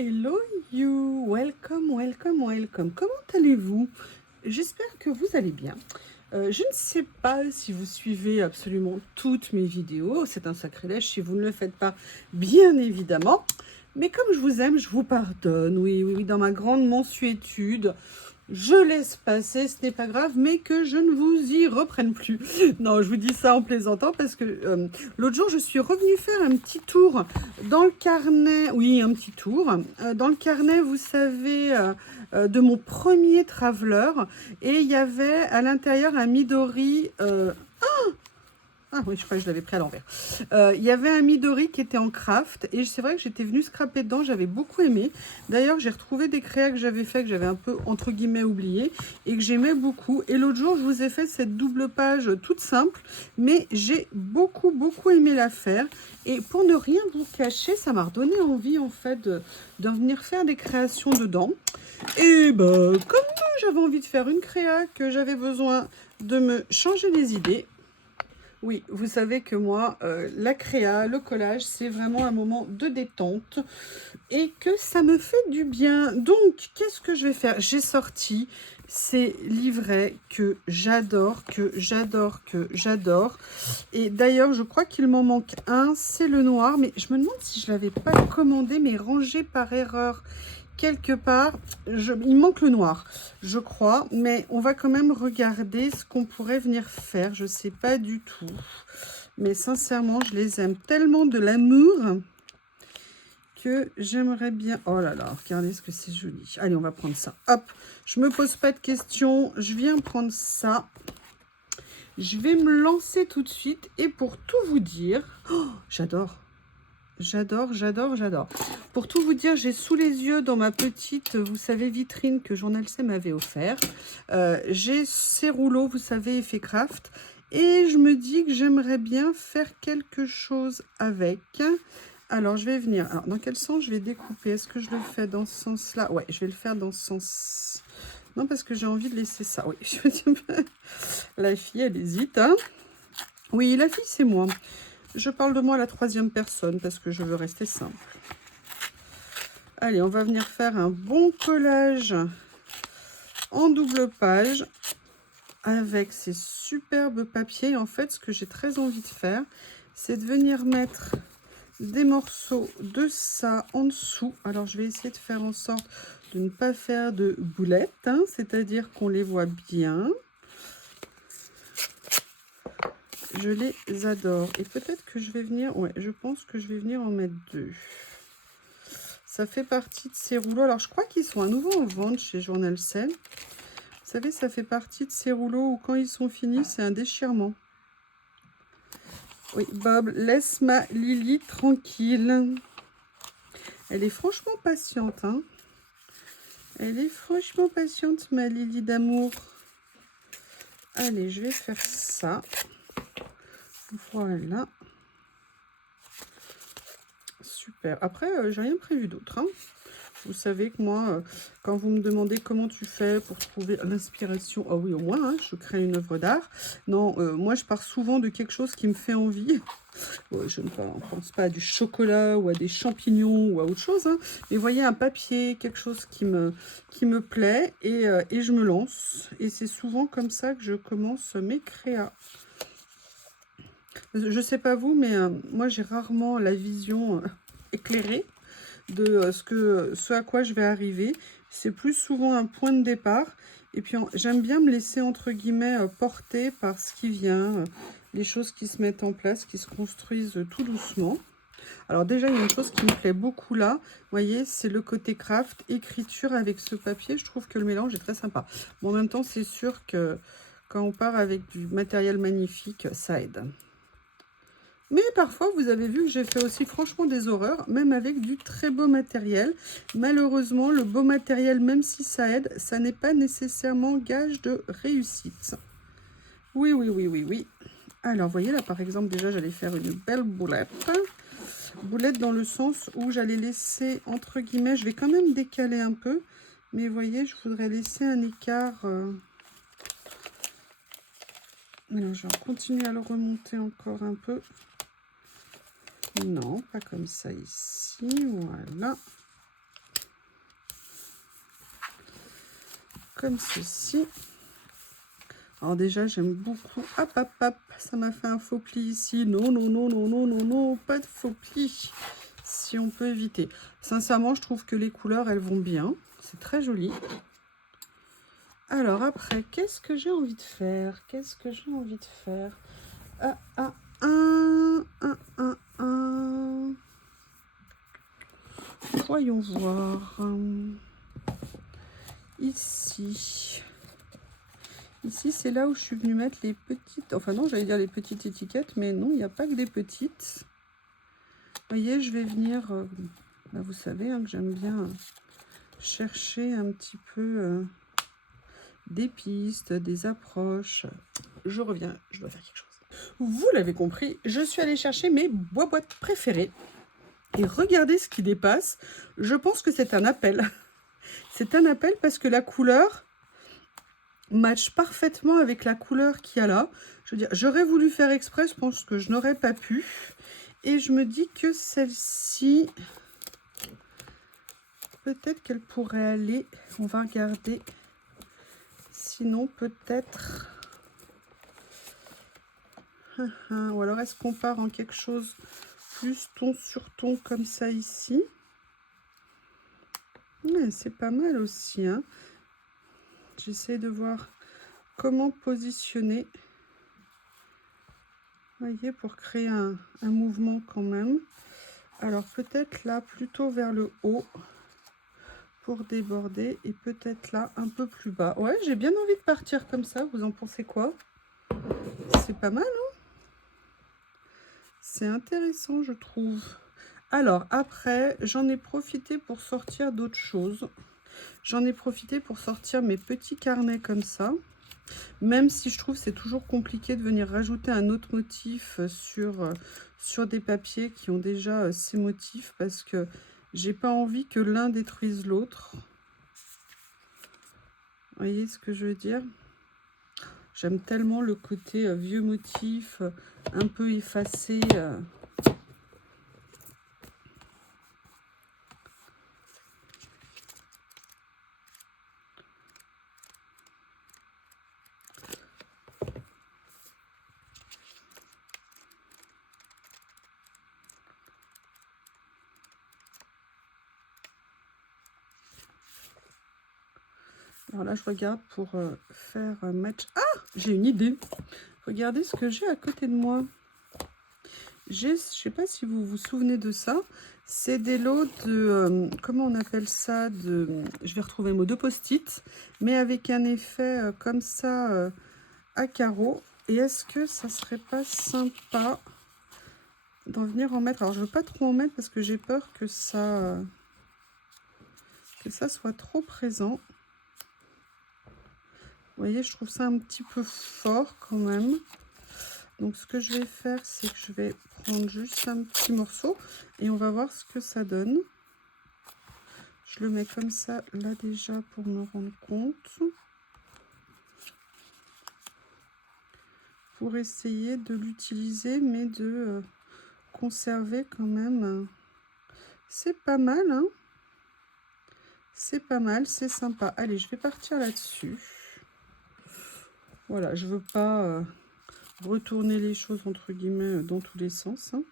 Hello you, welcome, welcome, welcome. Comment allez-vous? J'espère que vous allez bien. Je ne sais pas si vous suivez absolument toutes mes vidéos, c'est un sacrilège si vous ne le faites pas, bien évidemment. Mais comme je vous aime, je vous pardonne, oui, oui, oui, dans ma grande mansuétude, je laisse passer, ce n'est pas grave, mais que je ne vous y reprenne plus. Non, je vous dis ça en plaisantant parce que l'autre jour, je suis revenue faire un petit tour dans le carnet, oui, un petit tour, dans le carnet, vous savez, de mon premier traveler, et il y avait à l'intérieur un Midori... Ah oui, je crois que je l'avais pris à l'envers. Il y avait un Midori qui était en craft et c'est vrai que j'étais venue scraper dedans, j'avais beaucoup aimé. D'ailleurs, j'ai retrouvé des créas que j'avais fait, que j'avais un peu entre guillemets oublié et que j'aimais beaucoup. Et l'autre jour, je vous ai fait cette double page toute simple, mais j'ai beaucoup aimé la faire. Et pour ne rien vous cacher, ça m'a redonné envie en fait de venir faire des créations dedans. Et ben, comme j'avais envie de faire une créa, que j'avais besoin de me changer les idées. Oui, vous savez que moi, la créa, le collage, c'est vraiment un moment de détente et que ça me fait du bien. Donc, qu'est-ce que je vais faire? J'ai sorti ces livrets que j'adore, que j'adore, que j'adore. Et d'ailleurs, je crois qu'il m'en manque un, c'est le noir. Mais je me demande si je ne l'avais pas commandé, mais rangé par erreur quelque part. Il manque le noir, je crois, mais on va quand même regarder ce qu'on pourrait venir faire. Je sais pas du tout, mais sincèrement, je les aime tellement de l'amour que j'aimerais bien... Oh là là, regardez ce que c'est joli. Allez, on va prendre ça. Hop, je me pose pas de questions, je viens prendre ça. Je vais me lancer tout de suite et pour tout vous dire... Oh, j'adore. J'adore, j'adore, j'adore. Pour tout vous dire, j'ai sous les yeux dans ma petite, vous savez, vitrine que Journal C m'avait offert. J'ai ces rouleaux, vous savez, effet craft. Et je me dis que j'aimerais bien faire quelque chose avec. Alors, je vais venir. Alors, dans quel sens je vais découper? Est-ce que je le fais dans ce sens-là? Ouais, je vais le faire dans ce sens. Non, parce que j'ai envie de laisser ça. Oui, je me dis, la fille, elle hésite. Hein, oui, la fille, c'est moi. Je parle de moi à la troisième personne parce que je veux rester simple. Allez, on va venir faire un bon collage en double page avec ces superbes papiers. En fait, ce que j'ai très envie de faire, c'est de venir mettre des morceaux de ça en dessous. Alors, je vais essayer de faire en sorte de ne pas faire de boulettes, hein, c'est-à-dire qu'on les voit bien. Je les adore. Et peut-être que je vais venir... Ouais, je pense que je vais venir en mettre deux. Ça fait partie de ces rouleaux. Alors, je crois qu'ils sont à nouveau en vente chez Journal C. Vous savez, ça fait partie de ces rouleaux où quand ils sont finis, c'est un déchirement. Oui, Bob, laisse ma Lily tranquille. Elle est franchement patiente, hein. Elle est franchement patiente, ma Lily d'amour. Allez, je vais faire ça. Voilà. Super. Après, j'ai rien prévu d'autre, hein. Vous savez que moi, quand vous me demandez comment tu fais pour trouver l'inspiration, ah oui, au moins, hein, je crée une œuvre d'art. Non, moi, je pars souvent de quelque chose qui me fait envie. Je ne pense pas à du chocolat ou à des champignons ou à autre chose. Hein. Mais voyez, un papier, quelque chose qui me plaît et je me lance. Et c'est souvent comme ça que je commence mes créas. Je ne sais pas vous, mais moi, j'ai rarement la vision éclairée de ce à quoi je vais arriver. C'est plus souvent un point de départ. Et puis, j'aime bien me laisser, entre guillemets, porter par ce qui vient, les choses qui se mettent en place, qui se construisent tout doucement. Alors déjà, il y a une chose qui me plaît beaucoup là. Vous voyez, c'est le côté craft, écriture avec ce papier. Je trouve que le mélange est très sympa. Bon, en même temps, c'est sûr que quand on part avec du matériel magnifique, ça aide. Mais parfois, vous avez vu que j'ai fait aussi franchement des horreurs, même avec du très beau matériel. Malheureusement, le beau matériel, même si ça aide, ça n'est pas nécessairement gage de réussite. Oui, oui, oui, oui, oui. Alors, vous voyez là, par exemple, déjà, j'allais faire une belle boulette. Boulette dans le sens où j'allais laisser, entre guillemets, je vais quand même décaler un peu. Mais vous voyez, je voudrais laisser un écart... Alors, je vais continuer à le remonter encore un peu. Non, pas comme ça ici, voilà. comme ceci. Alors déjà, j'aime beaucoup. Hop, hop, hop, ça m'a fait un faux pli ici. Non, non, non, non, non, non, non, pas de faux pli. Si on peut éviter. Sincèrement, je trouve que les couleurs, elles vont bien. C'est très joli. Alors après, qu'est-ce que j'ai envie de faire? Qu'est-ce que j'ai envie de faire? Voyons voir. Ici. Ici, c'est là où je suis venue mettre les petites... Enfin non, j'allais dire les petites étiquettes, mais non, il n'y a pas que des petites. Vous voyez, je vais venir... bah, vous savez hein, que j'aime bien chercher un petit peu des pistes, des approches. Je reviens, je dois faire quelque chose. Vous l'avez compris, je suis allée chercher mes boîtes préférées. Et regardez ce qui dépasse. Je pense que c'est un appel. C'est un appel parce que la couleur match parfaitement avec la couleur qu'il y a là. Je veux dire, j'aurais voulu faire exprès, je pense que je n'aurais pas pu. Et je me dis que celle-ci, peut-être qu'elle pourrait aller. On va regarder. Sinon, peut-être... Ou alors, est-ce qu'on part en quelque chose plus ton sur ton comme ça ici? Ouais, c'est pas mal aussi. Hein. J'essaie de voir comment positionner. Vous voyez, pour créer un mouvement quand même. Alors, peut-être là, plutôt vers le haut. Pour déborder. Et peut-être là, un peu plus bas. Ouais, j'ai bien envie de partir comme ça. Vous en pensez quoi? C'est pas mal, hein? C'est intéressant, je trouve. Alors, après, j'en ai profité pour sortir d'autres choses. J'en ai profité pour sortir mes petits carnets comme ça. Même si je trouve c'est toujours compliqué de venir rajouter un autre motif sur des papiers qui ont déjà ces motifs. Parce que j'ai pas envie que l'un détruise l'autre. Vous voyez ce que je veux dire? J'aime tellement le côté vieux motif, un peu effacé. Alors là, je regarde pour faire un match. Ah, j'ai une idée. Regardez ce que j'ai à côté de moi. Je ne sais pas si vous vous souvenez de ça. C'est des lots de... comment on appelle ça je vais retrouver le mot de post-it. Mais avec un effet comme ça à carreaux. Et est-ce que ça serait pas sympa d'en venir en mettre? Alors, je veux pas trop en mettre parce que j'ai peur que ça soit trop présent. Vous voyez, je trouve ça un petit peu fort quand même. Donc, ce que je vais faire, c'est que je vais prendre juste un petit morceau et on va voir ce que ça donne. Je le mets comme ça, là, déjà, pour me rendre compte. Pour essayer de l'utiliser, mais de conserver quand même. C'est pas mal, hein? C'est pas mal, c'est sympa. Allez, je vais partir là-dessus. Voilà, je veux pas... retourner les choses entre guillemets dans tous les sens. Hein.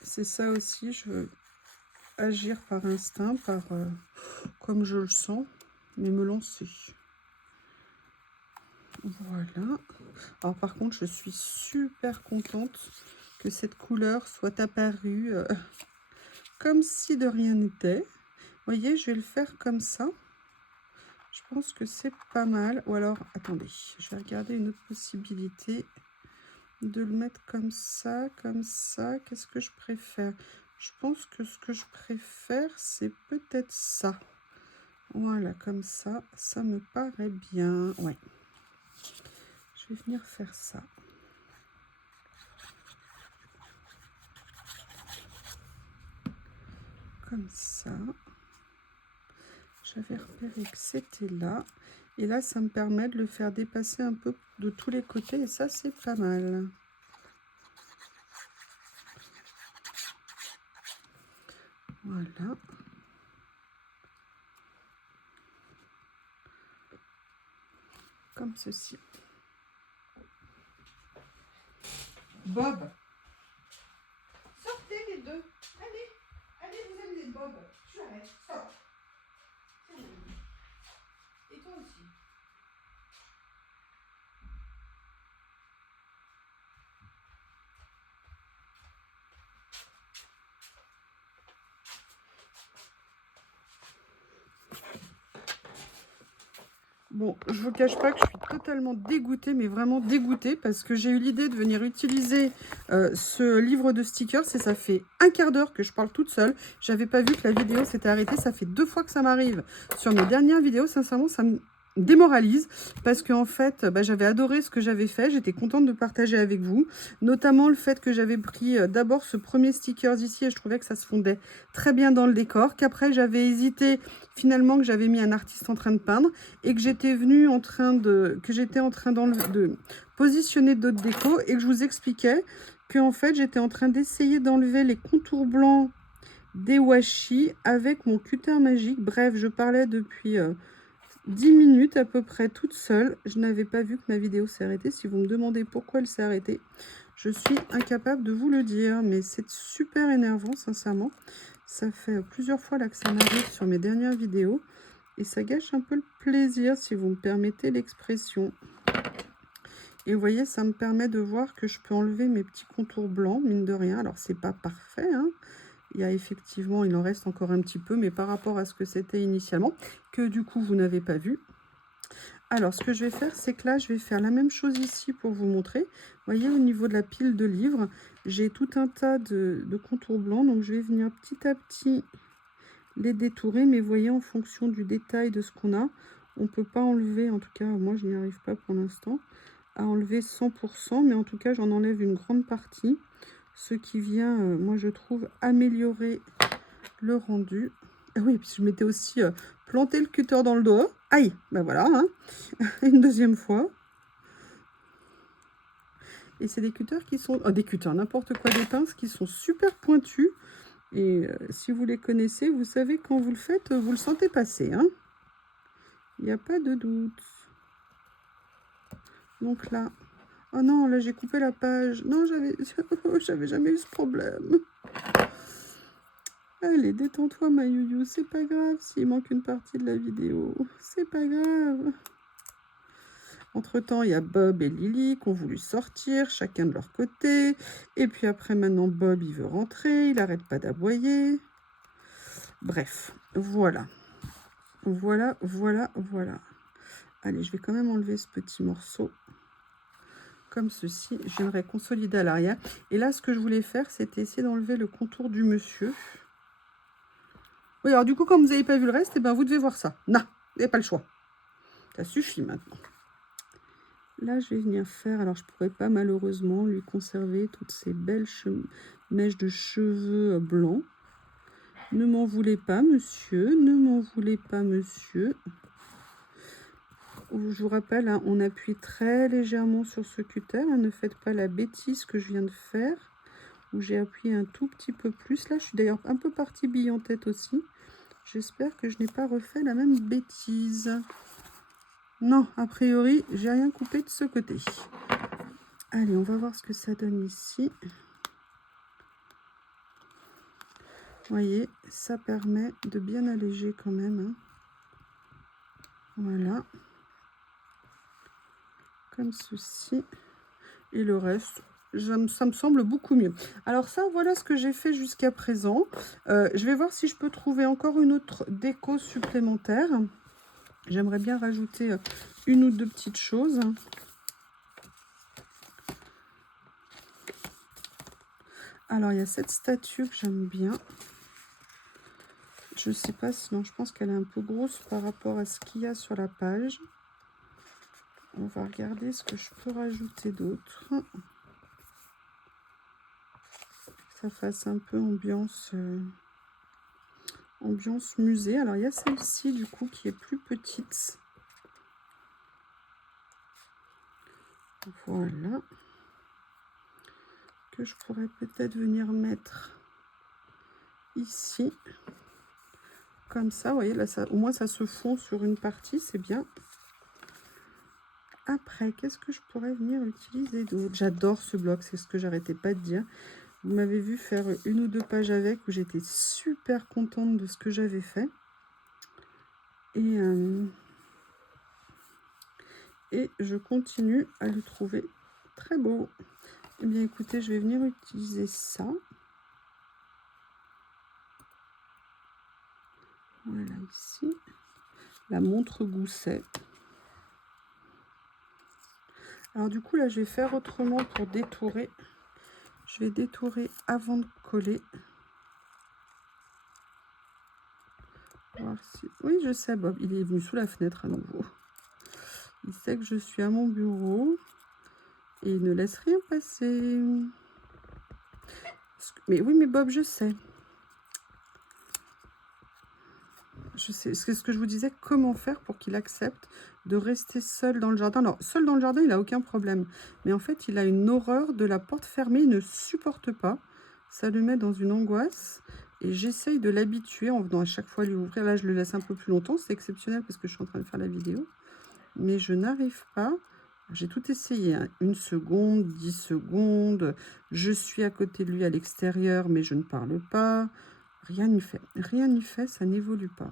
C'est ça aussi, je veux agir par instinct, par comme je le sens, mais me lancer. Voilà. Alors par contre, je suis super contente que cette couleur soit apparue comme si de rien n'était. Vous voyez, je vais le faire comme ça. Je pense que c'est pas mal. Ou alors, attendez, je vais regarder une autre possibilité. De le mettre comme ça, comme ça. Qu'est-ce que je préfère? Je pense que ce que je préfère, c'est peut-être ça. Voilà, comme ça, ça me paraît bien. Ouais. Je vais venir faire ça. Comme ça. J'avais repéré que c'était là. Et là, ça me permet de le faire dépasser un peu de tous les côtés. Et ça, c'est pas mal. Voilà. comme ceci. Bob, sortez les deux. Allez, allez, vous amenez Bob. Tu arrêtes, sors. Et toi aussi. Bon, je vous cache pas que je suis totalement dégoûtée, mais vraiment dégoûtée, parce que j'ai eu l'idée de venir utiliser ce livre de stickers, et ça fait un quart d'heure que je parle toute seule. J'avais pas vu que la vidéo s'était arrêtée, ça fait 2 fois que ça m'arrive. Sur mes dernières vidéos, sincèrement, ça me démoralise, parce qu'en fait, j'avais adoré ce que j'avais fait, j'étais contente de partager avec vous, notamment le fait que j'avais pris d'abord ce premier stickers ici, et je trouvais que ça se fondait très bien dans le décor, qu'après j'avais hésité, finalement que j'avais mis un artiste en train de peindre, et que j'étais venue en train de positionner d'autres décos, et que je vous expliquais que en fait j'étais en train d'essayer d'enlever les contours blancs des washi avec mon cutter magique. Bref, je parlais depuis 10 minutes à peu près toute seule. Je n'avais pas vu que ma vidéo s'est arrêtée. Si vous me demandez pourquoi elle s'est arrêtée, je suis incapable de vous le dire, mais c'est super énervant, sincèrement. Ça fait plusieurs fois là que ça m'arrive sur mes dernières vidéos. Et ça gâche un peu le plaisir, si vous me permettez l'expression. Et vous voyez, ça me permet de voir que je peux enlever mes petits contours blancs, mine de rien. Alors, c'est pas parfait, hein. Il y a effectivement, il en reste encore un petit peu, mais par rapport à ce que c'était initialement, que du coup, vous n'avez pas vu. Alors, ce que je vais faire, c'est que là, je vais faire la même chose ici pour vous montrer. Vous voyez, au niveau de la pile de livres, j'ai tout un tas de contours blancs. Donc, je vais venir petit à petit les détourer, mais vous voyez, en fonction du détail de ce qu'on a, on peut pas enlever, en tout cas moi je n'y arrive pas pour l'instant, à enlever 100%, mais en tout cas j'en enlève une grande partie, ce qui vient, moi je trouve, améliorer le rendu. Ah oui, puis je m'étais aussi planté le cutter dans le doigt. Aïe, ben voilà, hein. Une deuxième fois. Et c'est des cutters qui sont, des cutters, n'importe quoi, des pinces qui sont super pointus. Et si vous les connaissez, vous savez quand vous le faites, vous le sentez passer, hein. Il n'y a pas de doute. Donc là, oh non, là j'ai coupé la page. Non, j'avais jamais eu ce problème. Allez, détends-toi ma youyou, c'est pas grave s'il manque une partie de la vidéo. C'est pas grave. Entre-temps, il y a Bob et Lily qui ont voulu sortir, chacun de leur côté. Et puis après, maintenant, Bob, il veut rentrer, il n'arrête pas d'aboyer. Bref, voilà. Voilà, voilà, voilà. Allez, je vais quand même enlever ce petit morceau. Comme ceci, je viendrai consolider à l'arrière. Et là, ce que je voulais faire, c'était essayer d'enlever le contour du monsieur. Oui, alors du coup, comme vous n'avez pas vu le reste, eh ben, vous devez voir ça. Non, vous n'avez pas le choix. Ça suffit maintenant. Là, je vais venir faire, alors je ne pourrais pas malheureusement lui conserver toutes ces belles mèches de cheveux blancs. Ne m'en voulez pas, monsieur. Ne m'en voulez pas, monsieur. Je vous rappelle, hein, on appuie très légèrement sur ce cutter. Hein, ne faites pas la bêtise que je viens de faire, où j'ai appuyé un tout petit peu plus. Là, je suis d'ailleurs un peu partie bille en tête aussi. J'espère que je n'ai pas refait la même bêtise. Non, a priori, j'ai rien coupé de ce côté. Allez, on va voir ce que ça donne ici. Vous voyez, ça permet de bien alléger quand même. Hein. Voilà. Comme ceci. Et le reste, ça me semble beaucoup mieux. Alors ça, voilà ce que j'ai fait jusqu'à présent. Je vais voir si je peux trouver encore une autre déco supplémentaire. J'aimerais bien rajouter une ou deux petites choses. Alors, il y a cette statue que j'aime bien. Je ne sais pas, sinon je pense qu'elle est un peu grosse par rapport à ce qu'il y a sur la page. On va regarder ce que je peux rajouter d'autre. Ça fasse un peu ambiance, ambiance musée. Alors, il y a celle-ci, du coup, qui est plus petite. Voilà. Que je pourrais peut-être venir mettre ici. Comme ça, vous voyez, là, ça, au moins, ça se fond sur une partie, c'est bien. après, qu'est-ce que je pourrais venir utiliser d'autre? J'adore ce bloc, c'est ce que j'arrêtais pas de dire. Vous m'avez vu faire 1 ou 2 pages avec, où j'étais super contente de ce que j'avais fait. Et je continue à le trouver très beau. Eh bien, écoutez, je vais venir utiliser ça. Voilà, ici. La montre gousset. Alors, du coup, là, je vais faire autrement pour détourer. Je vais détourer avant de coller. Voir si... Oui, je sais, Bob. Il est venu sous la fenêtre à nouveau. Il sait que je suis à mon bureau. Et il ne laisse rien passer. Mais oui, mais Bob, je sais. Je sais, c'est ce que je vous disais, comment faire pour qu'il accepte de rester seul dans le jardin. Alors, seul dans le jardin, il n'a aucun problème. Mais en fait, il a une horreur de la porte fermée. Il ne supporte pas. Ça le met dans une angoisse. Et j'essaye de l'habituer en venant à chaque fois lui ouvrir. Là, je le laisse un peu plus longtemps. C'est exceptionnel parce que je suis en train de faire la vidéo. Mais je n'arrive pas. J'ai tout essayé. Hein. 1 seconde, 10 secondes. Je suis à côté de lui à l'extérieur, mais je ne parle pas. Rien n'y fait. Rien n'y fait, ça n'évolue pas.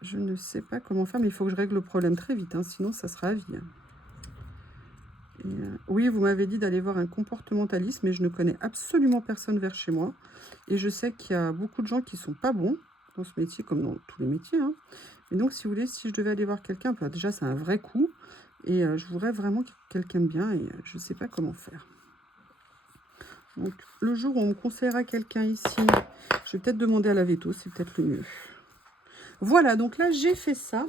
Je ne sais pas comment faire, mais il faut que je règle le problème très vite, hein, sinon ça sera à vie. Oui, vous m'avez dit d'aller voir un comportementaliste, mais je ne connais absolument personne vers chez moi. Et je sais qu'il y a beaucoup de gens qui ne sont pas bons dans ce métier, comme dans tous les métiers. Hein. Et donc, si vous voulez, si je devais aller voir quelqu'un, déjà, c'est un vrai coup. Et je voudrais vraiment quelqu'un de bien, et je ne sais pas comment faire. Donc, le jour où on me conseillera quelqu'un ici, je vais peut-être demander à la veto, c'est peut-être le mieux. Voilà, donc là, j'ai fait ça.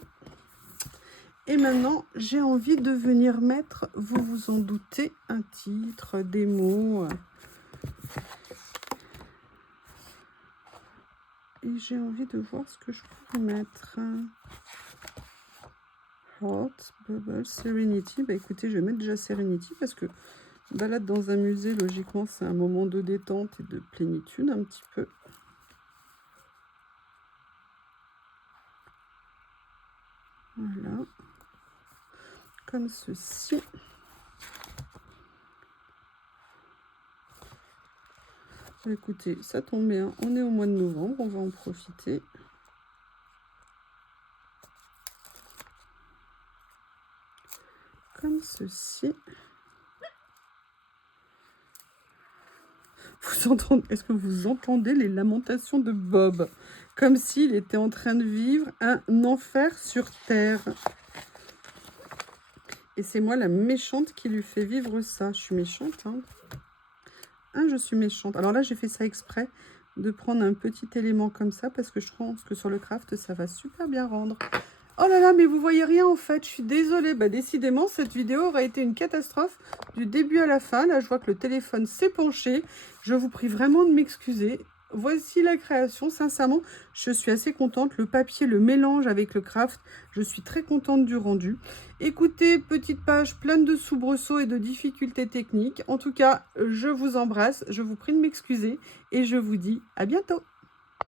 Et maintenant, j'ai envie de venir mettre, vous vous en doutez, un titre, des mots. Et j'ai envie de voir ce que je pourrais mettre. Hot, Bubble, Serenity. Bah écoutez, je vais mettre déjà Serenity parce que balade dans un musée, logiquement, c'est un moment de détente et de plénitude un petit peu. Voilà. Comme ceci. Écoutez, ça tombe bien, on est au mois de novembre, on va en profiter. Comme ceci. Est-ce que vous entendez les lamentations de Bob? Comme s'il était en train de vivre un enfer sur Terre. Et c'est moi la méchante qui lui fait vivre ça. Je suis méchante, hein. Ah, je suis méchante. Alors là, j'ai fait ça exprès de prendre un petit élément comme ça parce que je pense que sur le craft, ça va super bien rendre. Oh là là, mais vous voyez rien en fait, je suis désolée. Bah, décidément, cette vidéo aurait été une catastrophe du début à la fin. Là, je vois que le téléphone s'est penché. Je vous prie vraiment de m'excuser. Voici la création. Sincèrement, je suis assez contente. Le papier, le mélange avec le craft, je suis très contente du rendu. Écoutez, petite page pleine de soubresauts et de difficultés techniques. En tout cas, je vous embrasse. Je vous prie de m'excuser et je vous dis à bientôt.